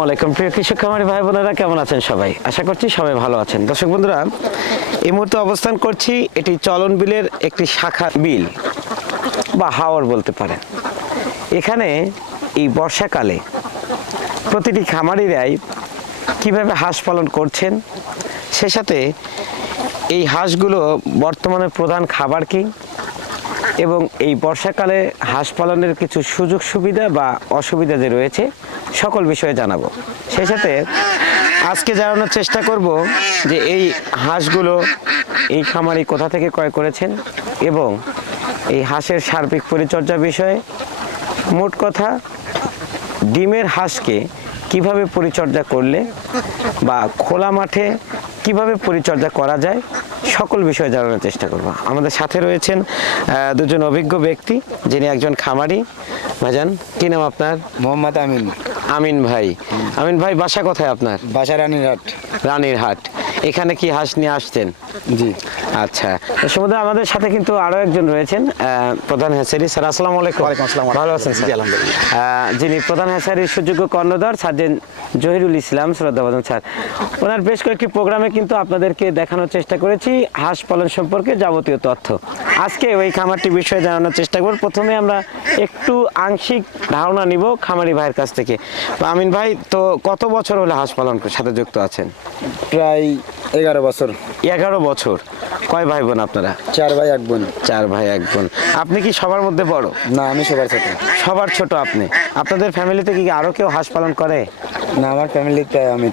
আসসালামু আলাইকুম। প্রিয় কৃষক খামারি ভাই বোনেরা কেমন আছেন সবাই? আশা করছি সবাই ভালো আছেন। দর্শক বন্ধুরা, এই মুহূর্তে অবস্থান করছি এটি চলন বিলের একটি শাখা বিল, বা হাওর বলতে পারেন। এখানে এই বর্ষাকালে প্রতিটি খামারিরাই কীভাবে হাঁস পালন করছেন, সে সাথে এই হাঁসগুলো বর্তমানে প্রধান খাবার কি, এবং এই বর্ষাকালে হাঁস পালনের কিছু সুযোগ সুবিধা বা অসুবিধা যে রয়েছে, সকল বিষয়ে জানাব। সেই সাথে আজকে জানানোর চেষ্টা করব যে এই হাঁসগুলো এই খামারি কোথা থেকে ক্রয় করেছেন এবং এই হাঁসের সার্বিক পরিচর্যা বিষয়ে মোট কথা ডিমের হাঁসকে কীভাবে পরিচর্যা করলে বা খোলা মাঠে কীভাবে পরিচর্যা করা যায় সকল বিষয়ে জানানোর চেষ্টা করব। আমাদের সাথে রয়েছেন দুজন অভিজ্ঞ ব্যক্তি যিনি একজন খামারি। ভাজান কি নাম আপনার? মোহাম্মদ আমিন। আমিন ভাই। আমিন ভাই বাসা কোথায় আপনার? বাসা রানীর হাট রানীর হাট এখানে কি হাঁস নিয়ে আসতেন জি। আচ্ছা। তো সমুদ্র আমাদের সাথে কিন্তু আরও একজন রয়েছেন আহ, প্রধান হ্যাচারি স্যার আসসালামু আলাইকুম। ওয়ালাইকুম আসসালাম। ভালো আছেন স্যার? জি, আলহামদুলিল্লাহ। আহ, যিনি প্রধান হ্যাচারির সুযোগ্য কর্ণধার সার্জেন জহিরুল ইসলাম। শ্রদ্ধাবাদন স্যার। ওনার বেশ কয়েকটি প্রোগ্রামে কিন্তু আপনাদেরকে দেখানোর চেষ্টা করেছি হাঁস পালন সম্পর্কে যাবতীয় তথ্য। আজকে ওই খামারটি বিষয়ে জানানোর চেষ্টা করব। প্রথমে আমরা একটু আংশিক ধারণা নিব খামারি ভাইয়ের কাছ থেকে। আমিন ভাই তো কত বছর হলো হাঁস পালন সাথে যুক্ত আছেন? প্রায় এগারো বছর। এগারো বছর। কয় ভাই বোন আপনারা? চার ভাই এক বোন। চার ভাই এক বোন। আপনি কি সবার মধ্যে বড়? না আমি সবার ছোট। সবার ছোট আপনি। আপনাদের ফ্যামিলিতে কি আরও কেউ হাঁস পালন করে? না আমার ফ্যামিলিতে আমি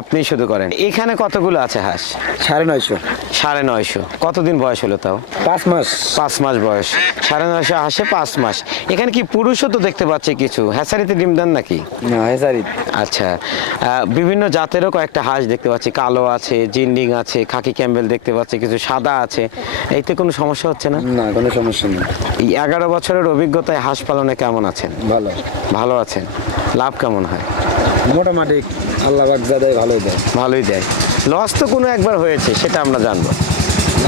আপনি শুধু করেন। এখানে কতগুলো আছে হাঁস? সাড়ে নয়শো। সাড়ে নয়শো। কতদিন বয়স হলো তাও? পাঁচ মাস। পাঁচ মাস বয়স। সাড়ে নয়শো হাঁসে পাঁচ মাস। এখানে কি পুরুষও তো দেখতে পাচ্ছি কিছু? হ্যাসারিতে ডিম দেন নাকি? না হেসারি আচ্ছা। বিভিন্ন জাতেরও কয়েকটা হাঁস দেখতে পাচ্ছি। কালো আছে জিন্ডিং আছে খাকি ক্যাম্বেল দেখতে পাচ্ছি কিছু সাদা আছে। এতে কোনো সমস্যা হচ্ছে না? না কোনো সমস্যা নেই। এই এগারো বছরের অভিজ্ঞতায় হাঁস পালনে কেমন আছেন? ভালো। ভালো আছেন? লাভ কেমন হয়? মোটামুটি আল্লাহ যা দেয় ভালোই দেয়। ভালোই দেয়। লস তো কোনো একবার হয়েছে সেটা আমরা জানব।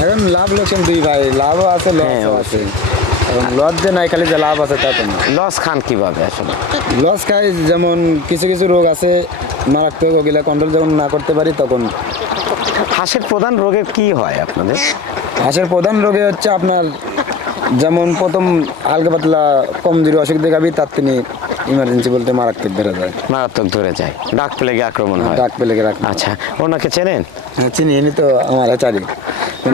এখন লাভ লোকসান দুই ভাই লাভও আছে হ্যাঁ, লসও আছে এখন লস যে নাই খালি যে লাভ আছে তা তো না। লস খান কীভাবে আসলে? লস খাই যেমন কিছু কিছু রোগ আছে মারাত্মক ওগুলা কন্ট্রোল যখন না করতে পারি তখন। হাঁসের প্রধান রোগের কি হয় আপনাদের? হাঁসের প্রধান রোগে হচ্ছে আপনার যেমন প্রথম হালকা পাতলা কমজোরি অসুখ দেখাবি তার তিনি ইমার্জেন্সি বলতে মারাত্মক বেড়ে যায়। মারাত্মক ধরে যায়। ডাক প্লেগে আক্রমণ হয়? ডাক পেলে রাখ আচ্ছা ওনাকে চেনেন? হ্যাঁ চিনি এনে তো আমার চারি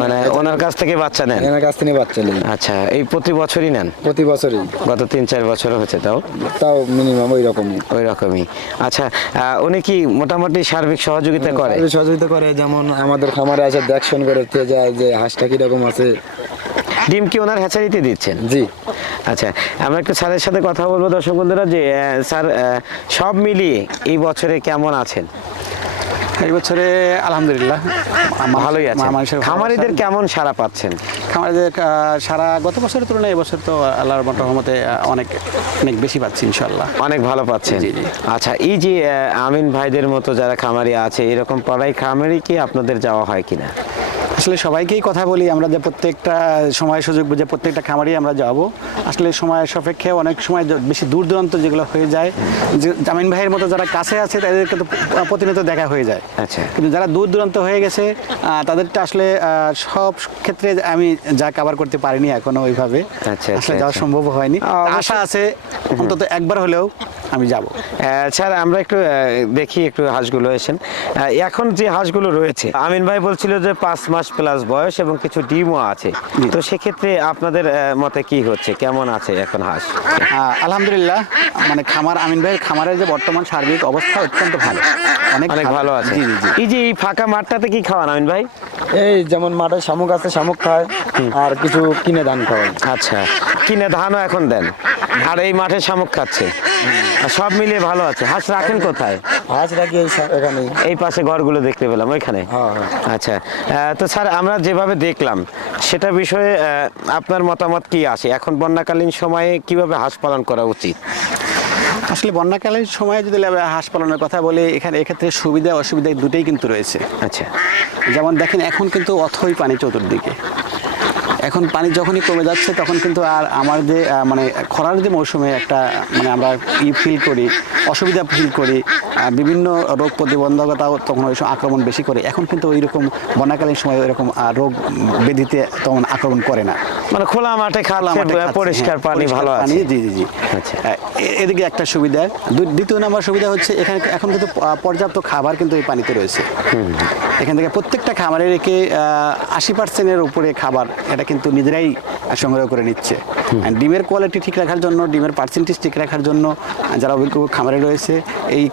মানে ওনার কাছ থেকে বাচ্চা নেন? এনার কাছ থেকে বাচ্চা নেই। আচ্ছা এই প্রতি বছরই নেন? প্রতি বছরই। গত তিন চার বছর হয়েছে তাও? তাও মিনিমাম ওই রকমই। ওই রকমই। আচ্ছা উনি কি মোটামুটি সার্বিক সহযোগিতা করে? সার্বিক সহযোগিতা করে যেমন আমাদের খামারে আসে দেখশন করে যায় যে হাঁসটা কীরকম আছে ডিম কি ওনার হ্যাচারিতে দিচ্ছেন? জি। আচ্ছা আমরা একটু স্যারের সাথে কথা বলব দর্শক বন্ধুরা যে স্যার সব মিলিয়ে এই বছরে কেমন আছেন? এই বছরে আলহামদুলিল্লাহ ভালোই আছে খামারিদের কেমন সারা পাচ্ছেন? খামারিদের সারা গত বছরের তুলনায় এবছর তো আল্লাহর রহমতে অনেক অনেক বেশি পাচ্ছি ইনশাল্লাহ অনেক ভালো পাচ্ছেন। জি, জি। আচ্ছা এই যে আমিন ভাইদের মতো যারা খামারি আছে এরকম পড়াই খামারি কি আপনাদের যাওয়া হয় কিনা? আসলে সবাইকেই কথা বলি আমরা যে প্রত্যেকটা সময় সুযোগ বুঝে প্রত্যেকটা খামারই আমরা যাব। আসলে সময় সাপেক্ষে অনেক সময় বেশি দূর দূরান্ত যেগুলো হয়ে যায় যে জামিন ভাইয়ের মতো যারা কাছে আছে তাদেরকে তো প্রতিনিয়ত দেখা হয়ে যায়। আচ্ছা। কিন্তু যারা দূর দূরান্ত হয়ে গেছে তাদেরটা আসলে সব ক্ষেত্রে আমি যা কভার করতে পারিনি এখনও ওইভাবে। আচ্ছা, আসলে আচ্ছা, যাওয়া আচ্ছা। সম্ভব হয়নি। আশা আছে অন্তত একবার হলেও আমি যাব। স্যার আমরা একটু দেখি একটু হাঁসগুলো এসেন। এখন যে হাঁসগুলো রয়েছে আমিন ভাই বলছিল যে পাঁচ মাস প্লাস বয়স এবং কিছু ডিমও আছে। তো সেক্ষেত্রে আপনাদের মতে কি হচ্ছে? কেমন আছে এখন হাঁস? আলহামদুলিল্লাহ মানে খামার আমিন ভাইয়ের খামারের যে বর্তমান সার্বিক অবস্থা অত্যন্ত ভালো। অনেক অনেক ভালো। আছে। জি জি জি। এই যে এই ফাঁকা মাঠটাতে কি খাওয়ান আমিন ভাই? এই যেমন মাঠে শামুক আছে শামুক খায় আর কিছু কিনে ধান খাওয়ায়। আচ্ছা। কিনে ধানও এখন দেন? আর এই মাঠে শামুক খাচ্ছে। আর সব মিলিয়ে ভালো আছে। হাঁস রাখেন কোথায়? হাঁস রাখি এখানেই। এই পাশে ঘরগুলো দেখতে পেলাম ওইখানে? হ্যাঁ, হ্যাঁ। আচ্ছা তো স্যার আমরা যেভাবে দেখলাম সেটা বিষয়ে আপনার মতামত কি আসে এখন বন্যাকালীন সময়ে কীভাবে হাঁস পালন করা উচিত? আসলে বন্যাকালীন সময়ে যদি আমরা হাঁস পালনের কথা বলি এখানে এক্ষেত্রে সুবিধা অসুবিধা দুটোই কিন্তু রয়েছে। আচ্ছা। যেমন দেখেন এখন কিন্তু অথই পানি চতুর্দিকে। এখন পানি যখনই কমে যাচ্ছে, তখন কিন্তু আর আমার যে মানে খরার যে মৌসুমে একটা মানে আমরা ই ফিল করি, অসুবিধা ফিল করি বিভিন্ন রোগ প্রতিবন্ধকতাও তখন ওই সময় আক্রমণ বেশি করে। এখন কিন্তু ওইরকম বন্যাকালীন সময় ওইরকম রোগ ব্যাধিতে তখন আক্রমণ করে না। মানে খোলা মাঠে খোলা মাঠে পরিষ্কার হ্যাঁ, পানি ভালো পানি, আছে। জি জি জি। আচ্ছা। এদিকে একটা সুবিধা। দ্বিতীয় নম্বর সুবিধা হচ্ছে এখানে এখন কিন্তু পর্যাপ্ত খাবার কিন্তু এই পানিতে রয়েছে। এখান থেকে প্রত্যেকটা খামারে রেখে আশি পার্সেন্টের উপরে খাবার এটা কিন্তু নিজেরাই সংগ্রহ করে নিচ্ছে। ডিমের কোয়ালিটি ঠিক রাখার জন্য ডিমের পার্সেন্টেজ ঠিক রাখার জন্য যারা অভিজ্ঞ খামারে রয়েছে এই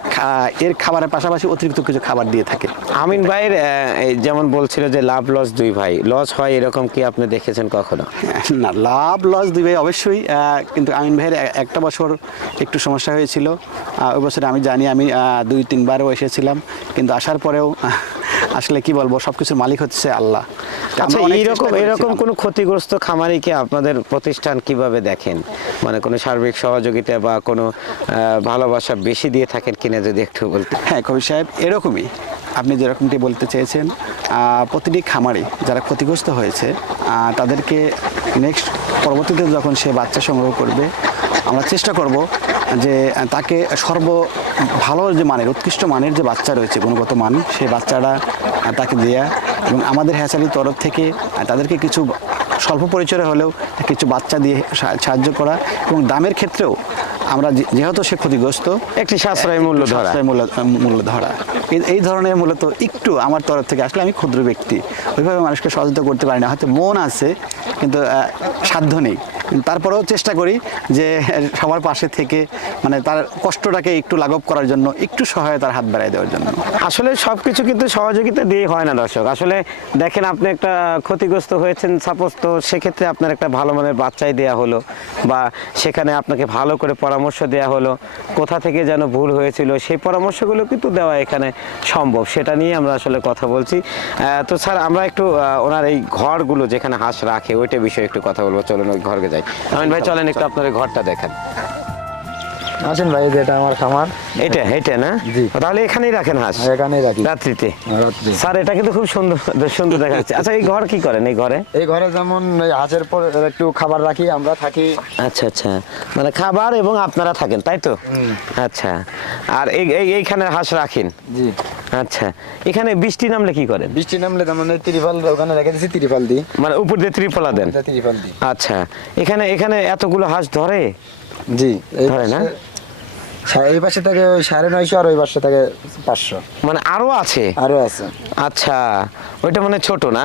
এর খাবারের পাশাপাশি অতিরিক্ত কিছু খাবার দিয়ে থাকে। আমিন ভাইয়ের এই যেমন বলছিল যে লাভ লস দুই ভাই লস হয় এরকম কি আপনি দেখেছেন কখনো? না লাভ লস দুই ভাই অবশ্যই কিন্তু আমিন ভাইয়ের একটা বছর একটু সমস্যা হয়েছিল। ওই বছর আমি জানি আমি দুই তিনবারও এসেছিলাম কিন্তু আসার পরেও আসলে কি বলব সবকিছুর মালিক হচ্ছে আল্লাহ। আচ্ছা এইরকম এরকম। কোনো ক্ষতিগ্রস্ত খামারিকে আপনাদের প্রতিষ্ঠান কীভাবে দেখেন? মানে কোনো সার্বিক সহযোগিতা বা কোনো ভালোবাসা বেশি দিয়ে থাকেন কিনা যদি একটু বলতেন? হ্যাঁ কবি সাহেব এরকমই। আপনি যেরকমটি বলতে চেয়েছেন প্রতিটি খামারে যারা ক্ষতিগ্রস্ত হয়েছে তাদেরকে নেক্সট পরবর্তীতে যখন সে বাচ্চা সংগ্রহ করবে আমরা চেষ্টা করব যে তাকে সর্ব ভালো যে মানের উৎকৃষ্ট মানের যে বাচ্চা রয়েছে গুণগত মান সেই বাচ্চাটা তাকে দেয়া এবং আমাদের হ্যাচারির তরফ থেকে তাদেরকে কিছু স্বল্প পরিচয় হলেও কিছু বাচ্চা দিয়ে সাহায্য করা এবং দামের ক্ষেত্রেও আমরা যে- যেহেতু সে ক্ষতিগ্রস্ত একটি সাশ্রয়ী মূল্য সাশ্রয়ী মূল্য ধরা এই- এই ধরনের মূলত একটু আমার তরফ থেকে আসলে আমি ক্ষুদ্র ব্যক্তি ওইভাবে মানুষকে সহযোগিতা করতে পারি না। হয়তো মন আছে কিন্তু সাধ্য নেই। তারপরেও চেষ্টা করি যে সবার পাশে থেকে মানে তার কষ্টটাকে একটু লাঘব করার জন্য, একটু সহায়তার হাত বাড়াই দেওয়ার জন্য। আসলে সব কিছু কিন্তু সহযোগিতা দিয়ে হয় না, দর্শক। আসলে দেখেন আপনি একটা ক্ষতিগ্রস্ত হয়েছেন সাপোজ তো সেক্ষেত্রে আপনার একটা ভালো মানের বাচ্চাই দেয়া হলো, বা সেখানে আপনাকে ভালো করে পরামর্শ দেয়া হলো, কোথা থেকে যেন ভুল হয়েছিল, সেই পরামর্শগুলো কিন্তু দেওয়া এখানে সম্ভব। সেটা নিয়ে আমরা আসলে কথা বলছি। তো স্যার, আমরা একটু ওনার এই ঘরগুলো যেখানে হাঁস রাখে, ওইটা বিষয়ে একটু কথা বলব চলুন ওই ঘরকে যাই। আমিন ভাই চলেন একটু আপনার ঘরটা দেখেন। আসেন ভাই যেটা আমার খামার এটা এটা না? তাহলে এখানেই রাখেন হাঁস। এখানেই রাখি। রাত্রিতে। রাত্রে স্যার এটা কিন্তু খুব সুন্দর সুন্দর দেখা যাচ্ছে আচ্ছা এই ঘর কি করেন এই ঘরে? এই ঘরে যেমন এই হাঁসের পর একটু খাবার রাখি আমরা থাকি। আচ্ছা আচ্ছা। মানে খাবার এবং আপনারা থাকেন তাই তো? আচ্ছা। আর এই এই- এইখানে হাঁস রাখেন? জি। আচ্ছা এখানে বৃষ্টি নামলে কি করেন? বৃষ্টি নামলে এই তিরিপাল ওখানে রেখে দিছি তিরিপাল দিই। মানে উপর দিয়ে ত্রিপলা দেন? এটা দিই। আচ্ছা এখানে এখানে এতগুলো হাঁস ধরে? জি ধরে না? এই পাশে থেকে ওই সাড়ে নয়শো আর ওই পাশে থেকে পাঁচশো। মানে আরও আছে? আরও আছে। আচ্ছা ওইটা মানে ছোট না?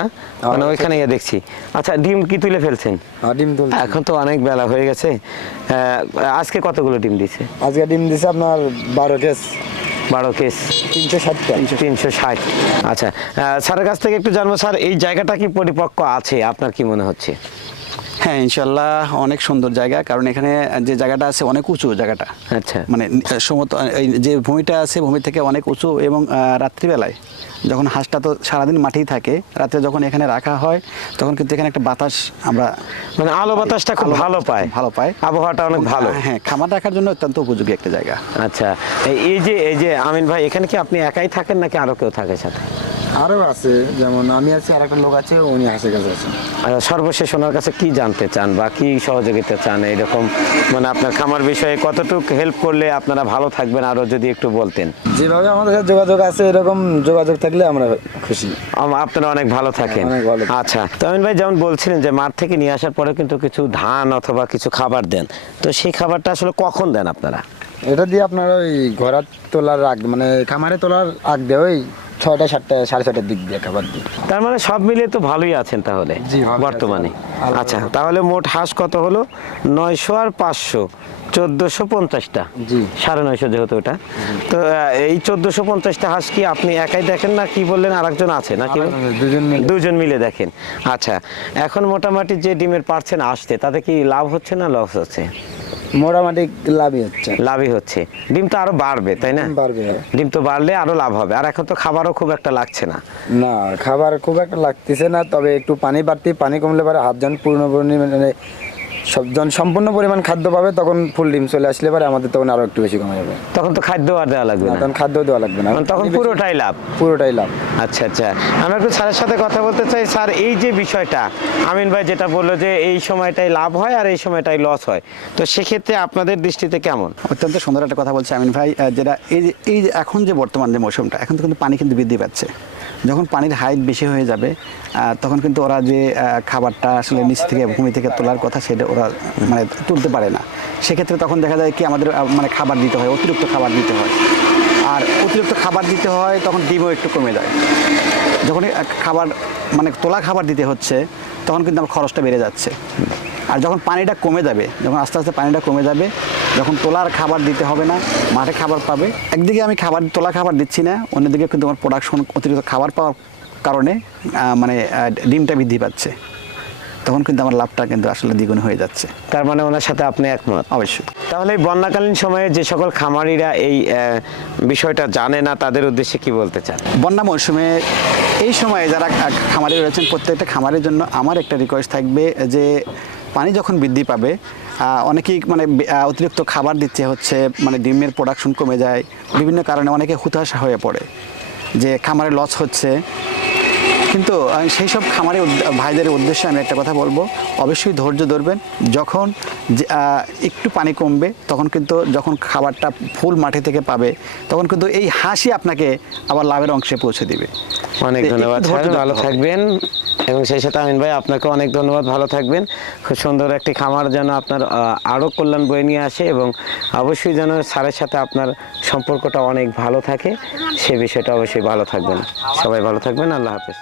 মানে ওইখানে গিয়ে দেখছি। আচ্ছা ডিম কি তুলে ফেলছেন? ডিম তুলছি। এখন তো অনেক বেলা হয়ে গেছে। আজকে কতগুলো ডিম দিছে? আজকে ডিম দিছে আপনার বারো কেস বারো কেস তিনশো ষাট তিনশো ষাট। আচ্ছা আহ, স্যারের কাছ থেকে একটু জানব স্যার এই জায়গাটা কি পরিপক্ক আছে? আপনার কি মনে হচ্ছে? হ্যাঁ ইনশাল্লাহ অনেক সুন্দর জায়গা। কারণ এখানে যে জায়গাটা আছে অনেক উঁচু জায়গাটা। আচ্ছা। মানে সমত এই যে ভূমিটা আছে ভূমি থেকে অনেক উঁচু এবং রাত্রিবেলায় যখন হাঁসটা তো সারাদিন মাঠেই থাকে রাত্রে যখন এখানে রাখা হয় তখন কিন্তু এখানে একটা বাতাস আমরা মানে আলো বাতাসটা খুব ভালো পায়। ভালো পায়। আবহাওয়াটা অনেক ভালো। হ্যাঁ খামার রাখার জন্য অত্যন্ত উপযোগী একটা জায়গা। আচ্ছা এই- এই যে এই যে আমিন ভাই এখানে কি আপনি একাই থাকেন নাকি আরও কেউ থাকে সাথে? আরও আছে যেমন আমি আছি আর একটা লোক আছে উনি হাঁসের কাছে আছে। আর সর্বশেষ ওনার কাছে কি জানতে চান বা কি সহযোগিতা চান এরকম মানে আপনার খামার বিষয়ে কতটুকু হেল্প করলে আপনারা ভালো থাকবেন আরও যদি একটু বলতেন। যেভাবে আমাদের সাথে যোগাযোগ আছে এরকম যোগাযোগ থাকলে আমরা খুশি। আপনারা অনেক ভালো থাকেন। অনেক আচ্ছা তো আমিন ভাই যেমন বলছিলেন যে মাঠ থেকে নিয়ে আসার পরে কিন্তু কিছু ধান অথবা কিছু খাবার দেন। তো সেই খাবারটা আসলে কখন দেন আপনারা? এটা দিয়ে আপনার ওই ঘোড়ার তোলার আগ মানে খামারে তোলার আগ দিয়ে ওই ছয়টা সাতটা সাড়ে ছয়টার দিক দিয়ে খাবার দিই। তার মানে সব মিলিয়ে তো ভালোই আছেন তাহলে বর্তমানে। আচ্ছা তাহলে মোট হাঁস কত হলো? নয়শো আর পাঁচশো চোদ্দোশো পঞ্চাশটা। সাড়ে নয়শো যেহেতু ওটা তো এই চোদ্দোশো পঞ্চাশটা হাঁস কি আপনি একাই দেখেন না কি বললেন আরেকজন আছে না কি দুজন মিলে। দুজন মিলে দেখেন। আচ্ছা এখন মোটামুটি যে ডিমের পারছেন আসতে তাতে কি লাভ হচ্ছে না লস হচ্ছে? মোটামুটি লাভই হচ্ছে। লাভই হচ্ছে। ডিম তো আরও বাড়বে তাই না? ডিম বাড়বে। ডিম তো বাড়লে আরও লাভ হবে। আর এখন তো খাবারও খুব একটা লাগছে না। না খাবার খুব একটা লাগতেছে না তবে একটু পানি বাড়তি পানি কমলে পরে হাফ জন পূর্ণ পূর্ণ মানে সব যখন সম্পূর্ণ পরিমাণ খাদ্য পাবে তখন ফুল ডিম চলে আসলে পরে আমাদের তখন আরও একটু বেশি কমে যাবে। তখন তো খাদ্য আর দেওয়া লাগবে না, তখন খাদ্য দেওয়া লাগবে না। তখন পুরোটাই লাভ। পুরোটাই লাভ। আচ্ছা আচ্ছা। আমরা একটু স্যারের সাথে কথা বলতে চাই। স্যার এই যে বিষয়টা আমিন ভাই যেটা বলল যে এই সময়টাই লাভ হয় আর এই সময়টাই লস হয় তো সেক্ষেত্রে আপনাদের দৃষ্টিতে কেমন? অত্যন্ত সুন্দর একটা কথা বলছে আমিন ভাই যেটা এই যে এই যে এখন যে বর্তমান যে মৌসুমটা এখন তো কিন্তু পানি কিন্তু বৃদ্ধি পাচ্ছে। যখন পানির হাইট বেশি হয়ে যাবে তখন কিন্তু ওরা যে খাবারটা আসলে নিচ থেকে ভূমি থেকে তোলার কথা সেটা ওরা মানে তুলতে পারে না। সেক্ষেত্রে তখন দেখা যায় কি আমাদের মানে খাবার দিতে হয়, অতিরিক্ত খাবার দিতে হয়। আর অতিরিক্ত খাবার দিতে হয়, তখন ডিমও একটু কমে যায়। যখন খাবার মানে তোলা খাবার দিতে হচ্ছে, তখন কিন্তু আমার খরচটা বেড়ে যাচ্ছে। আর যখন পানিটা কমে যাবে যখন আস্তে আস্তে পানিটা কমে যাবে যখন তোলার খাবার দিতে হবে না মাঠে খাবার পাবে। একদিকে আমি খাবার তোলা খাবার দিচ্ছি না অন্যদিকে কিন্তু আমার প্রোডাকশন অতিরিক্ত খাবার পাওয়ার কারণে মানে ডিমটা বৃদ্ধি পাচ্ছে। তখন কিন্তু আমার লাভটা কিন্তু আসলে দ্বিগুণ হয়ে যাচ্ছে। তার মানে ওনার সাথে আপনি একমত? অবশ্যই। তাহলে এই বন্যাকালীন সময়ে যে সকল খামারিরা এই বিষয়টা জানে না তাদের উদ্দেশ্যে কি বলতে চান? বন্যা মৌসুমে এই সময়ে যারা খামারে রয়েছেন প্রত্যেকটা খামারের জন্য আমার একটা রিকোয়েস্ট থাকবে যে পানি যখন বৃদ্ধি পাবে অনেকেই মানে অতিরিক্ত খাবার দিচ্ছে হচ্ছে মানে ডিমের প্রোডাকশন কমে যায়। বিভিন্ন কারণে অনেকে হুতাশা হয়ে পড়ে যে খামারে লস হচ্ছে। কিন্তু সেই সব খামারে ভাইদের উদ্দেশ্যে আমি একটা কথা বলব। অবশ্যই ধৈর্য ধরবেন। যখন যে, একটু পানি কমবে তখন কিন্তু যখন খাবারটা ফুল মাঠে থেকে পাবে তখন কিন্তু এই হাসি আপনাকে আবার লাভের অংশে পৌঁছে দিবে। অনেক ধন্যবাদ ভালো থাকবেন। এবং সেই সাথে আমিন ভাই আপনাকে অনেক ধন্যবাদ। ভালো থাকবেন। খুব সুন্দর একটি খামার যেন আপনার আহ, আরও কল্যাণ বয়ে নিয়ে আসে এবং অবশ্যই যেন স্যারের সাথে আপনার সম্পর্কটা অনেক ভালো থাকে। সে বিষয়টা অবশ্যই ভালো থাকবেন। সবাই ভালো থাকবেন। আল্লাহ হাফেজ।